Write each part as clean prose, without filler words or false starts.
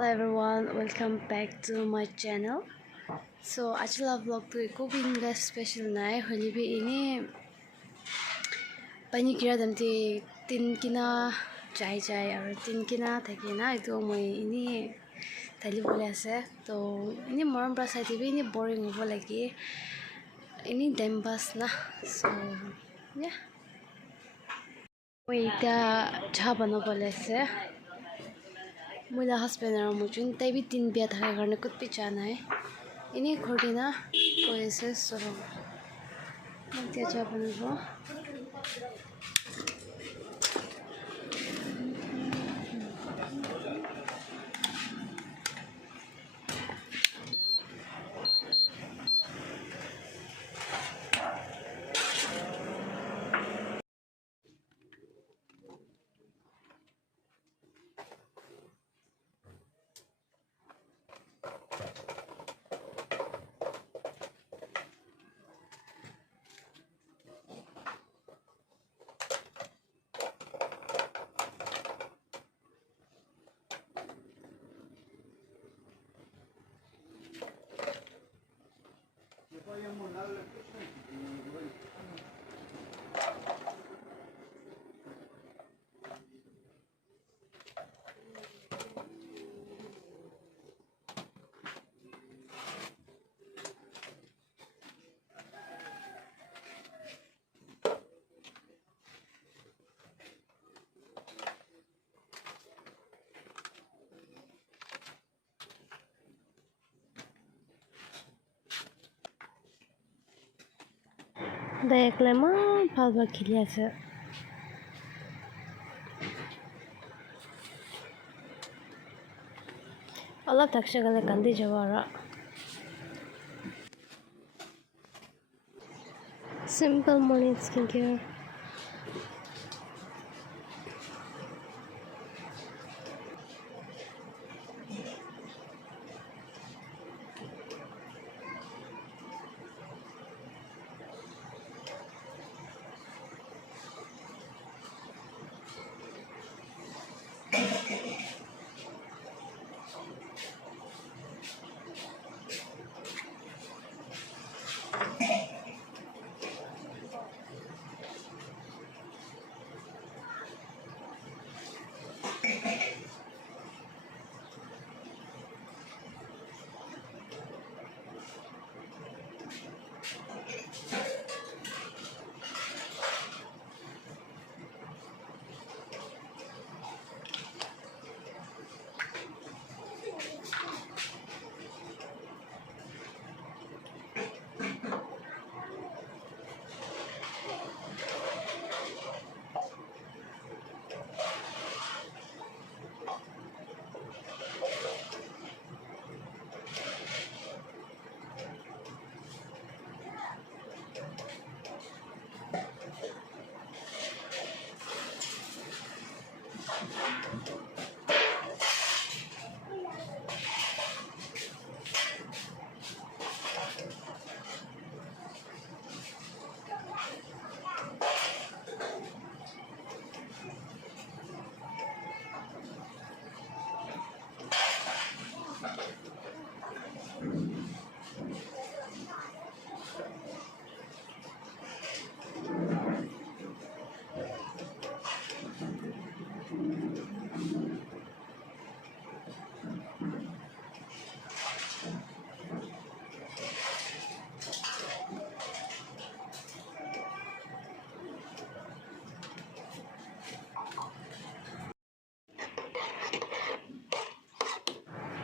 Hello everyone, welcome back to my channel. So actually vlog to eko binga special nai holi bi ini pani kira damti tin kina chai aru tin kina thakina itu moi ini thali bole ase to ini moram pra sai bi ini boring hobo lagi ini time pass na so yeah moi ta cha bana bole ase Mula husband aru mujun tai bi tin bia thaka karne kut bi jana hai ini khordina koise soro dia cha banabo Dekle ma bhalba khili ase alap taksha gale kandi jawara simple morning skincare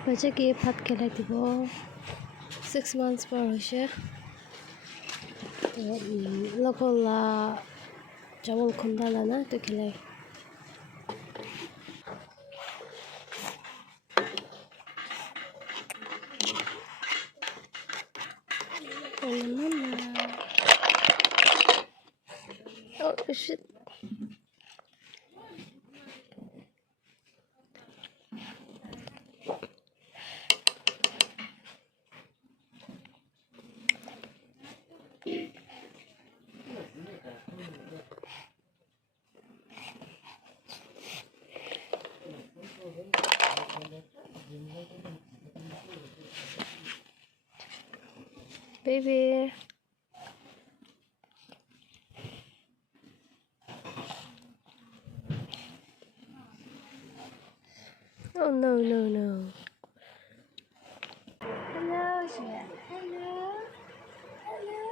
bacha ke bhat khelai dibo 6 months par hoise lokola chawal khunda lana to khelai oh shit Baby. Oh no, no, no. Hello, Shia. Hello. Hello.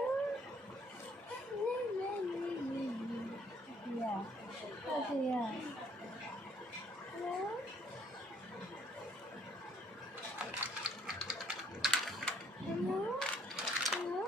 Yeah. Okay, yeah. Hello. Hello. Hello.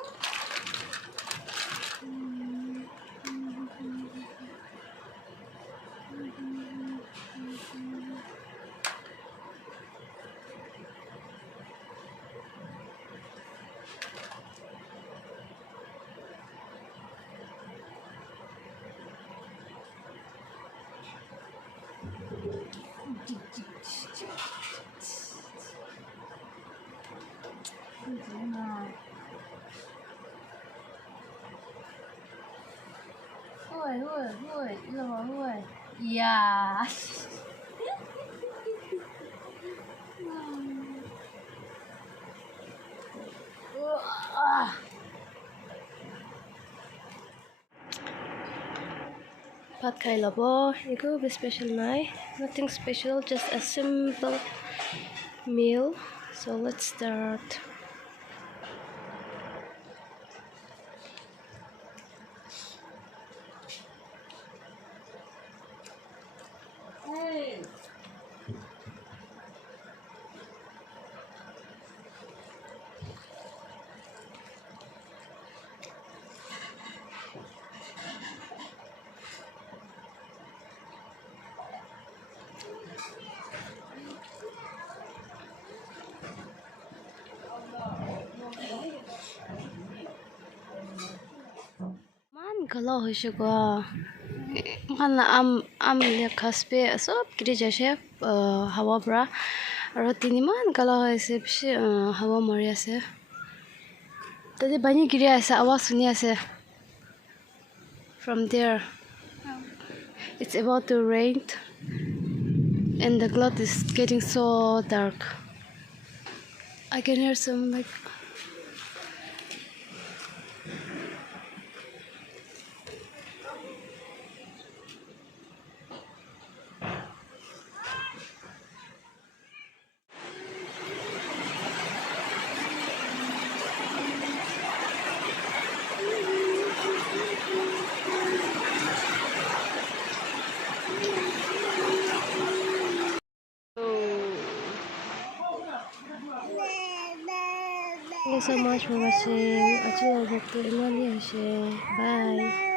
Hui, hui, hui. Yeah. Pad Thai labo, ego be special nai. Nothing special, just a simple meal. So let's start. Man galo hoise go. Man am le khaspe sob kiri jashe hawa bra. Aro tini man galo hoise bishi hawa mari ase. Tadi bani kiri ase awas suni ase. From there. It's about to rain and the cloud is getting so dark. I can hear some like Thank you so much for watching. Bye.